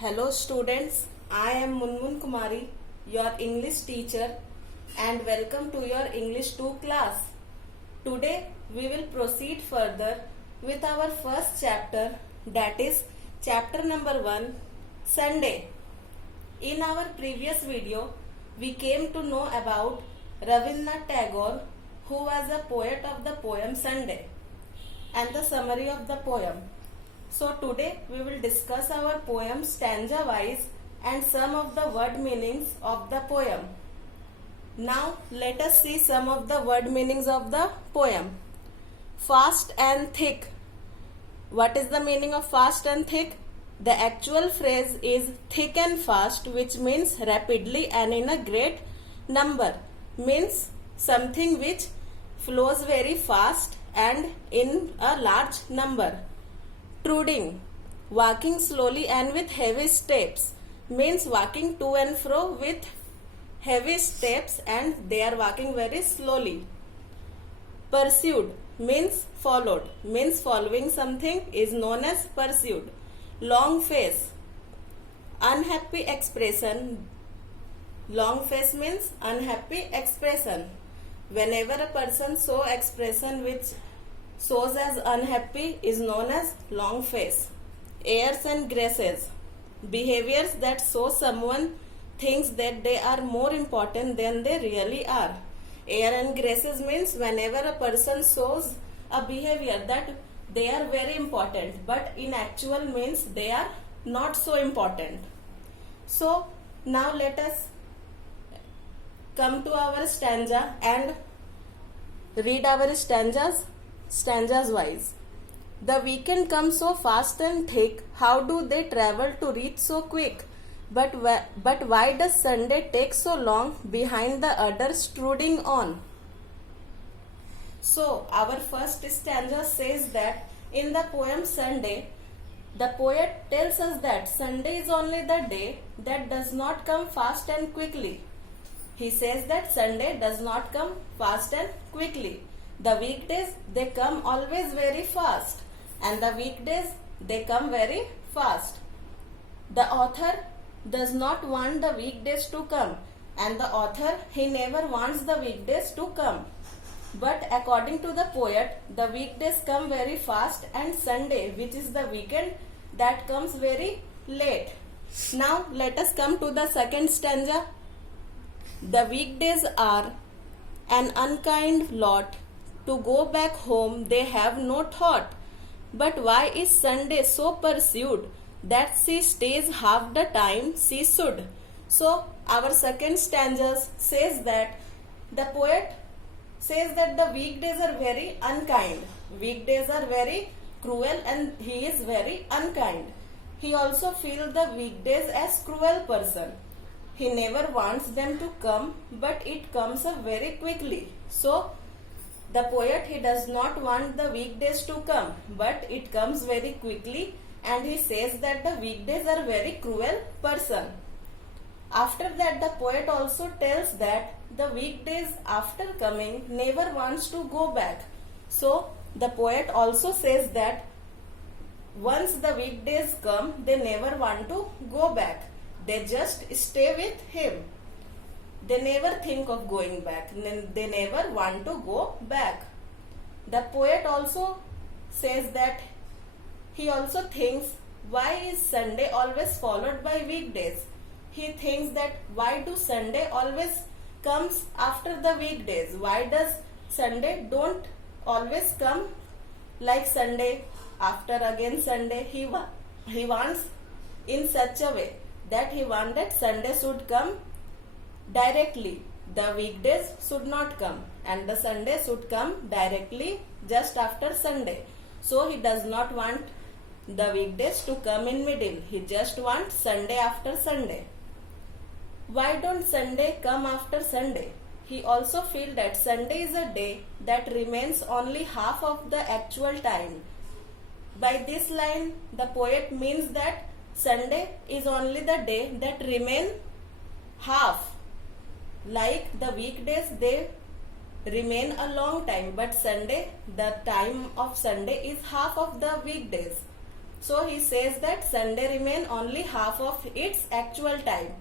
Hello students, I am Munmun Kumari, your English teacher, and welcome to your English 2 class. Today we will proceed further with our first chapter, that is chapter number 1, Sunday. In our previous video, we came to know about Rabindranath Tagore, who was a poet of the poem Sunday, and the summary of the poem. So today we will discuss our poem stanza wise and some of the word meanings of the poem. Now let us see some of the word meanings of the poem. Fast and thick. What is the meaning of fast and thick? The actual phrase is thick and fast, which means rapidly and in a great number. Means something which flows very fast and in a large number. Truding, walking slowly and with heavy steps, means walking to and fro with heavy steps and they are walking very slowly. Pursued means followed, means following something is known as pursued. Long face, unhappy expression. Long face means unhappy expression. Whenever a person shows expression which shows as unhappy is known as long face. Airs and graces, behaviors that show someone thinks that they are more important than they really are. Air and graces means whenever a person shows a behavior that they are very important, but in actual means they are not so important. So now let us come to our stanza and read our stanzas wise. The weekend comes so fast and thick, how do they travel to reach so quick? But why does Sunday take so long behind the others trudging on? So our first stanza says that in the poem Sunday, the poet tells us that Sunday is only the day that does not come fast and quickly. He says that Sunday does not come fast and quickly. The weekdays, they come always very fast, and the weekdays, they come very fast. The author does not want the weekdays to come, and the author, he never wants the weekdays to come. But according to the poet, the weekdays come very fast and Sunday, which is the weekend, that comes very late. Now let us come to the second stanza. The weekdays are an unkind lot. To go back home they have no thought. But why is Sunday so pursued that she stays half the time she should? So our second stanza says that the poet says that the weekdays are very unkind. Weekdays are very cruel and he is very unkind. He also feels the weekdays as cruel person. He never wants them to come, but it comes up very quickly. So the poet, he does not want the weekdays to come, but it comes very quickly, and he says that the weekdays are very cruel person. After that, the poet also tells that the weekdays after coming never wants to go back. So the poet also says that once the weekdays come, they never want to go back. They just stay with him. They never think of going back. They never want to go back. The poet also says that he also thinks, why is Sunday always followed by weekdays? He thinks that why do Sunday always comes after the weekdays? Why does Sunday don't always come like Sunday after again Sunday? He wants in such a way that he wants that Sunday should come directly. The weekdays should not come and the Sunday should come directly just after Sunday. So he does not want the weekdays to come in middle. He just wants Sunday after Sunday. Why don't Sunday come after Sunday? He also feels that Sunday is a day that remains only half of the actual time. By this line, the poet means that Sunday is only the day that remains half. Like the weekdays, they remain a long time, but Sunday, the time of Sunday is half of the weekdays. So he says that Sunday remain only half of its actual time.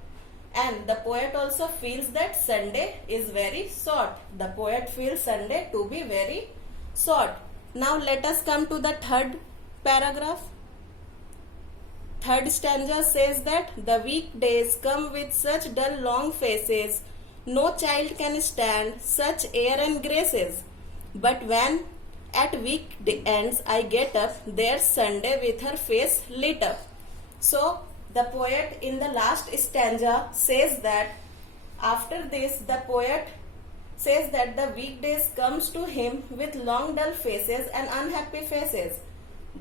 And the poet also feels that Sunday is very short. The poet feels Sunday to be very short. Now let us come to the third paragraph. Third stanza says that the weekdays come with such dull long faces, no child can stand such air and graces. But when at weekends I get up, there's Sunday with her face lit up. So the poet in the last stanza says that after this the poet says that the weekdays comes to him with long dull faces and unhappy faces.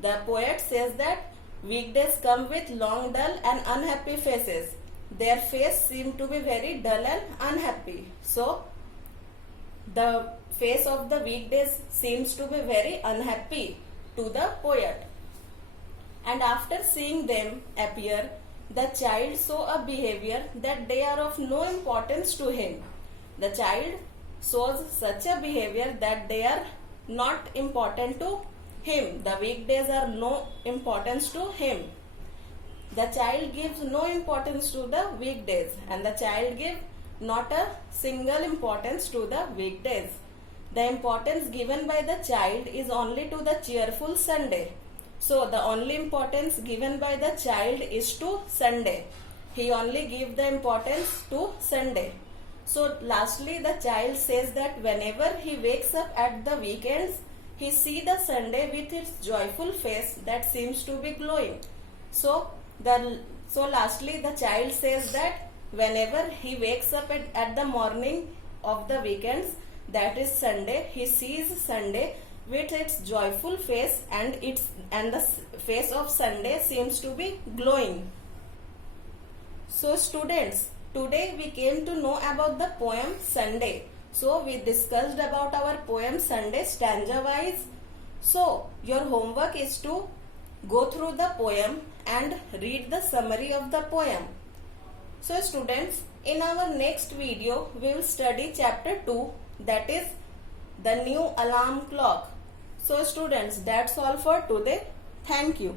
The poet says that weekdays come with long dull and unhappy faces. Their face seem to be very dull and unhappy. So the face of the weekdays seems to be very unhappy to the poet. And after seeing them appear, the child saw a behavior that they are of no importance to him. The child shows such a behavior that they are not important to him. The weekdays are no importance to him. The child gives no importance to the weekdays, and the child gives not a single importance to the weekdays. The importance given by the child is only to the cheerful Sunday. So the only importance given by the child is to Sunday. He only gives the importance to Sunday. So lastly the child says that whenever he wakes up at the weekends, he sees the Sunday with its joyful face that seems to be glowing. So lastly the child says that whenever he wakes up at the morning of the weekends, that is Sunday, he sees Sunday with its joyful face, and the face of Sunday seems to be glowing. So students, today we came to know about the poem Sunday. So we discussed about our poem Sunday stanza wise. So your homework is to go through the poem and read the summary of the poem. So students, in our next video we will study chapter 2, that is the new alarm clock. So students, that's all for today. Thank you.